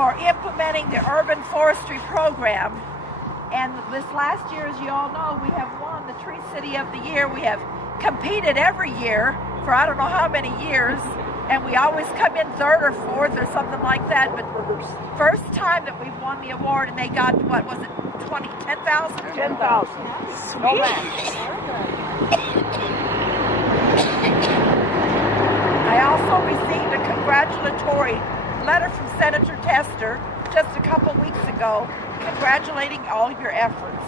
for implementing the urban forestry program. And this last year, as you all know, we have won the Tree City of the Year. We have competed every year for I don't know how many years, and we always come in third or fourth or something like that. But first time that we've won the award, and they got, what was it, 10,000? 10,000. Sweet. I also received a congratulatory letter from Senator Tester just a couple weeks ago, congratulating all your efforts.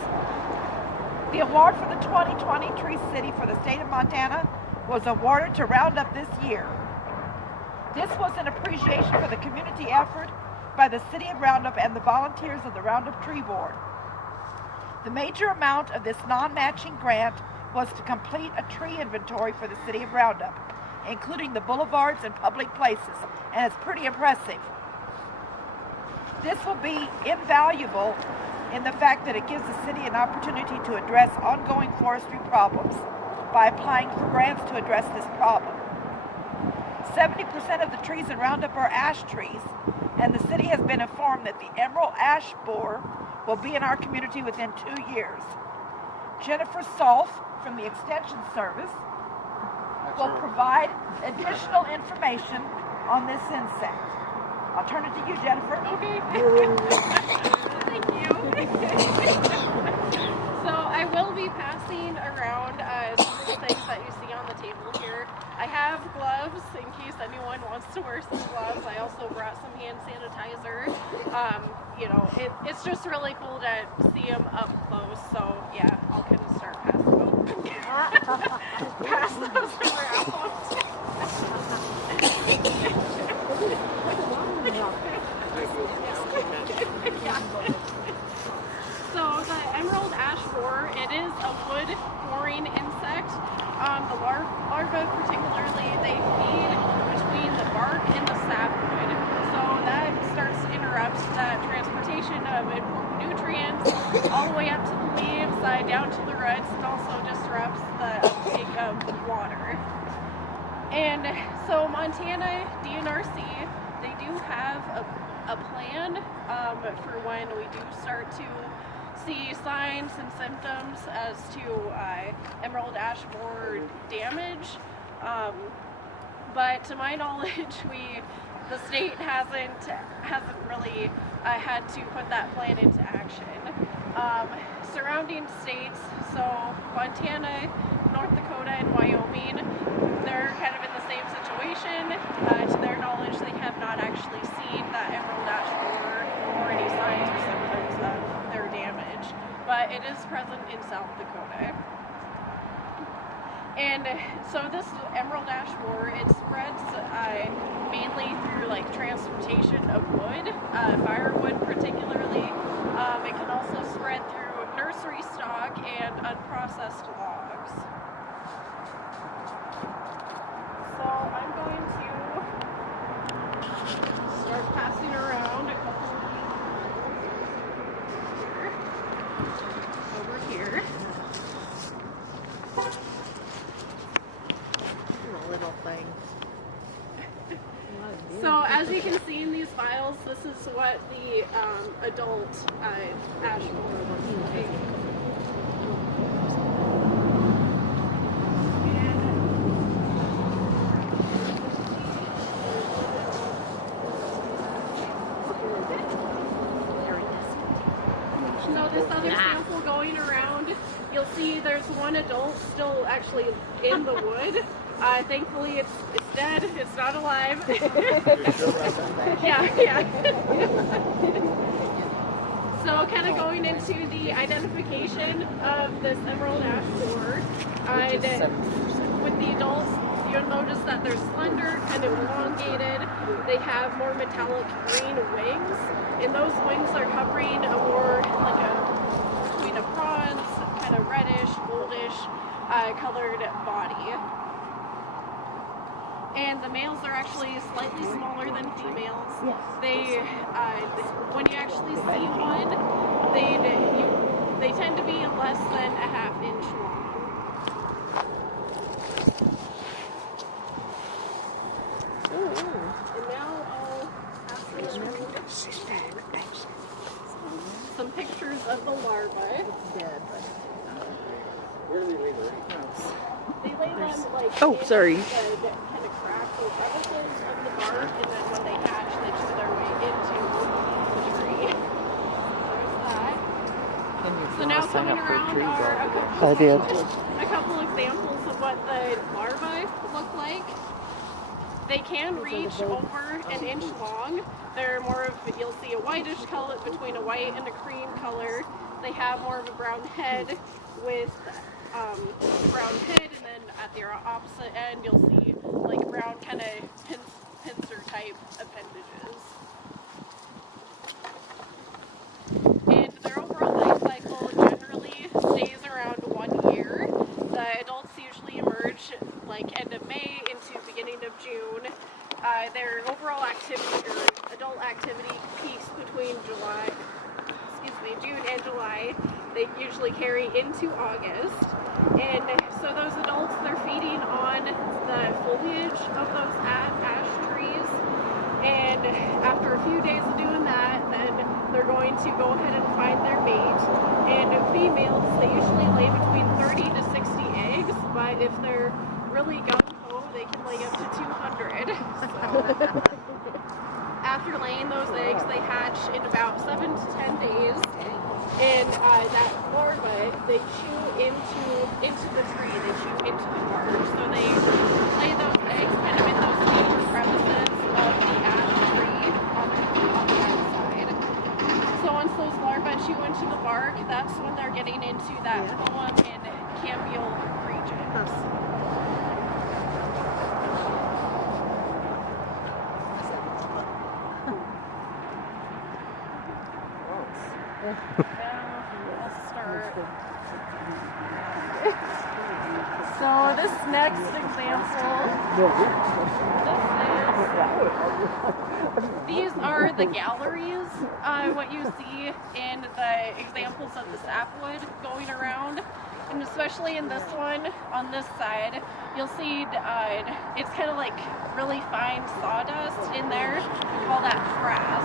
The award for the 2020 Tree City for the state of Montana was awarded to Roundup this year. This was an appreciation for the community effort by the city of Roundup and the volunteers of the Roundup Tree Board. The major amount of this non-matching grant was to complete a tree inventory for the city of Roundup, including the boulevards and public places, and it's pretty impressive. This will be invaluable in the fact that it gives the city an opportunity to address ongoing forestry problems by applying for grants to address this problem. 70% of the trees in Roundup are ash trees, and the city has been informed that the emerald ash borer will be in our community within 2 years. Jennifer Solf from the Extension Service will provide additional information on this insect. I'll turn it to you, Jennifer. Okay. Thank you. So I will be passing around some of the things that you see on the table here. I have gloves in case anyone wants to wear some gloves. I also brought some hand sanitizer. You know, it's just really cool to see them up close. So yeah, I'll kind of start passing them. Pass those around. So the emerald ash borer, it is a wood-boring insect. The larvae particularly, they feed between the bark and the sapwood. So that starts to interrupt the transportation of important nutrients all the way up to the leaves, down to the roots, and also disrupts the uptake of water. And so Montana DNRC, they do have a plan for when we do start to see signs and symptoms as to emerald ash borer damage. But to my knowledge, the state hasn't really had to put that plan into action. Surrounding states, so Montana, North Dakota, and Wyoming, they're kind of in the same situation. To their knowledge, they have not actually seen that emerald ash borer or any signs or symptoms of their damage, but it is present in South Dakota. And so this emerald ash borer, it spreads mainly through like transportation of wood, firewood particularly. It can also spread through nursery stock and unprocessed logs. So I'm going to start passing around a couple of these over here. Little thing. So as you can see in these files, this is what the adult ash borer looks like. So this other sample going around, you'll see there's one adult still actually in the wood. Thankfully, it's dead. It's not alive. Yeah. So, kind of going into the identification of this emerald ash borer. With the adults, you'll notice that they're slender, kind of elongated. They have more metallic green wings, and those wings are covering a more between a bronze, kind of reddish, goldish colored body. And the males are actually slightly smaller than females. Yes. They, when you actually see one, they tend to be less than a ½ inch long. And now I'll pass it around. of the larvae. Dead, but Where do they lay their eggs? They lay them like Oh, in sorry. the kind of cracks or crevices of the bark, and then when they hatch, they chew their way into the tree. There's that. So now coming around are I did. a couple examples of what the larvae look like. They can reach over an inch long. They're more of, you'll see a whitish color between a white and a cream color. They have more of a brown head with brown head, and then at the opposite end you'll see like brown kind of pincer type appendages. And their overall life cycle generally stays around 1 year. The adults usually emerge like end of May into beginning of June. Their overall activity or adult activity peaks between June and July. They usually carry into August. And so those adults, they're feeding on the foliage of those ash trees. And after a few days of doing that, then they're going to go ahead and find their mate. And females, they usually lay between 30 to 60 eggs, but if they're really gung-ho, they can lay up to 200. So after laying those eggs, they hatch in about 7 to 10 days. And that larvae, they chew into the tree, they chew into the bark. So they lay those eggs kind of in those deeper crevices of the ash tree on the outside. So once those larvae chew into the bark, that's when they're getting into that phloem and cambial regions. I'll start. So this next example, these are the galleries, what you see in the examples of the sapwood going around. And especially in this one, on this side, you'll see it's kind of like really fine sawdust in there. We call that frass.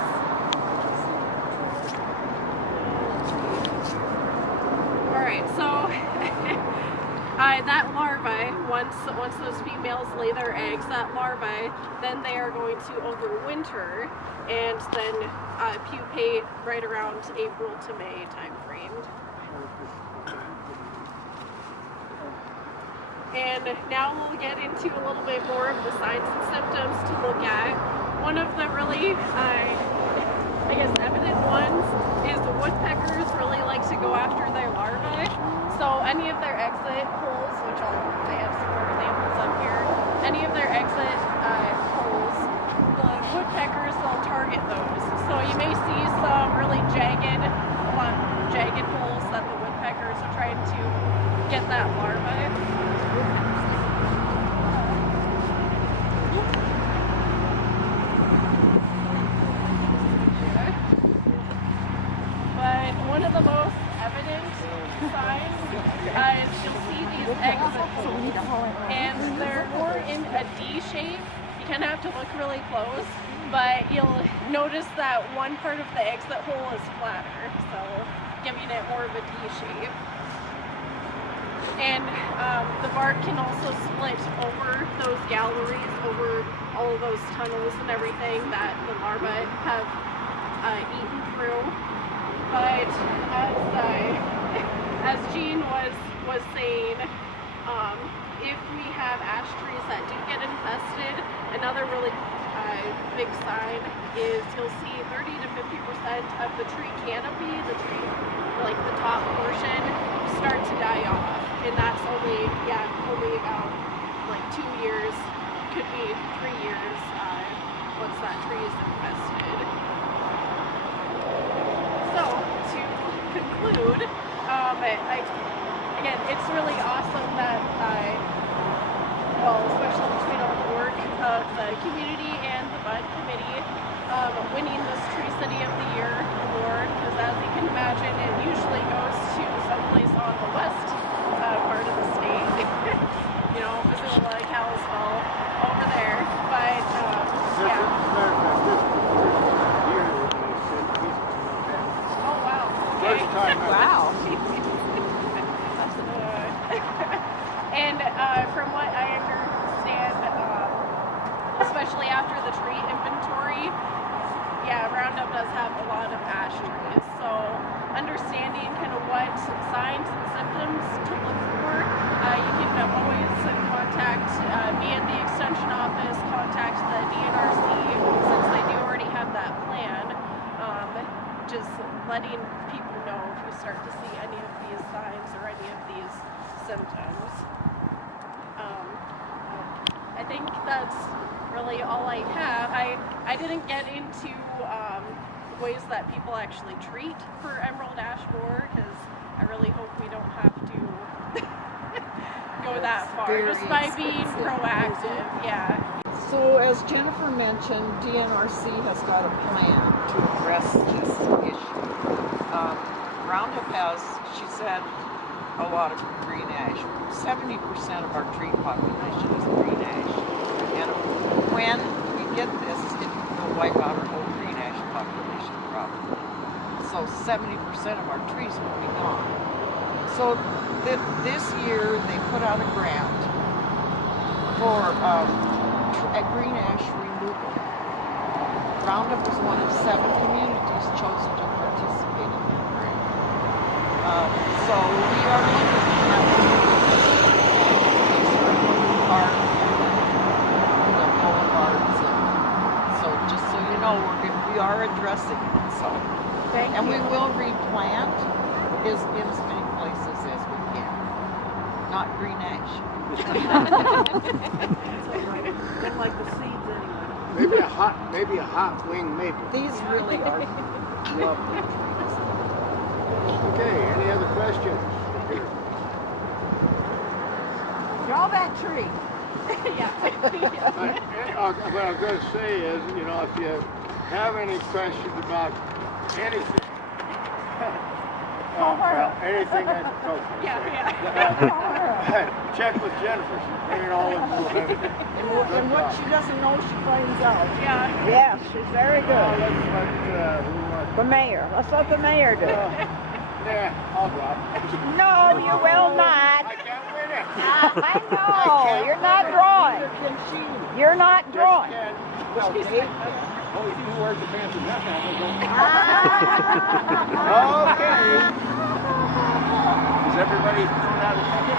Alright, so that larvae, once those females lay their eggs, that larvae, then they are going to overwinter and then pupate right around April to May time frame. And now we'll get into a little bit more of the signs and symptoms to look at. One of the really, I guess, evident ones is the woodpeckers really like to go after their larvae. So any of their exit holes, which I have some more examples of here, any of their exit holes, the woodpeckers, they'll target those. So you may see some really jagged holes that the woodpeckers are trying to get that larvae. But one of the most evident signs is you'll see these exit holes, and they're more in a D shape. You kind of have to look really close, but you'll notice that one part of the exit hole is flatter, so giving it more of a D shape. And the bark can also split over those galleries, over all of those tunnels and everything that the larvae have eaten through. But as Jean was saying, if we have ash trees that do get infested, another really big sign is you'll see 30 to 50% of the tree canopy, the tree, like the top portion, start to die off. And that's only about like 2 years, could be 3 years once that tree is infested. So to conclude, again, it's really awesome that especially between all the work of the community and the Bud Committee, winning this Tree City of the Year award, because as you can imagine, it usually goes to someplace on the west part of the state, Missoula, Kalispell, over there, but yeah. Oh wow, okay. think that's really all I have. I didn't get into ways that people actually treat for emerald ash borer, because I really hope we don't have to go that far, very just by being expensive. proactive. Yeah. So as Jennifer mentioned, DNRC has got a plan to address this issue. Roundup has, she said, a lot of green ash. 70% of our tree population is green ash. And when we get this, it will wipe out our whole green ash population probably. So 70% of our trees will be gone. So this year they put out a grant for a green ash removal. Roundup was one of 7 communities chosen to participate in that grant. So we are looking at park, the boulevards, and so just so you know, we are addressing it. So, and we will replant in as many places as we can. Not green ash. Don't like the seeds anyway. Maybe a hot wing maple. These really are lovely. Okay, any other questions? Draw that tree. Yeah. What I was going to say is, you know, if you have any questions about anything, well, anything that's appropriate. Yeah. Check with Jennifer. She's bringing all of everything. And what she doesn't know, she finds out. Yeah. Yes, she's very good. Let's let who wants The mayor. Let's let the mayor do it. yeah, I'll drop. No, you will not. I can't win it. I know. You're not drawing. You're not drawing. Well, Dave can. Oh, who wears the pants and that Okay. Is everybody thrown out of ticket?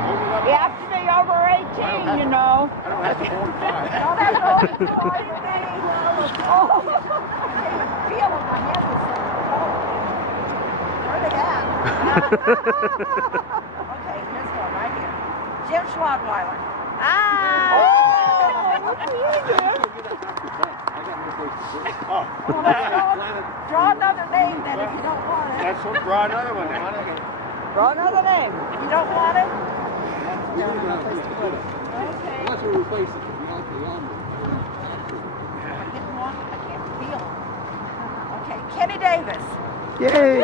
Hold it up. You have to be over 18, you know. I don't have to hold five. Oh, that's all the thing. Oh, I can feel it. My hands are so cold. Where are they at? Okay, here's one right here. Jim Schwadweiler. Oh, Draw another name then if you don't want it. that's what brought another one. Draw another name. You don't want it? Okay. Unless we replace it with the lumber. I can't feel it. Okay, Kenny Davis. Yay!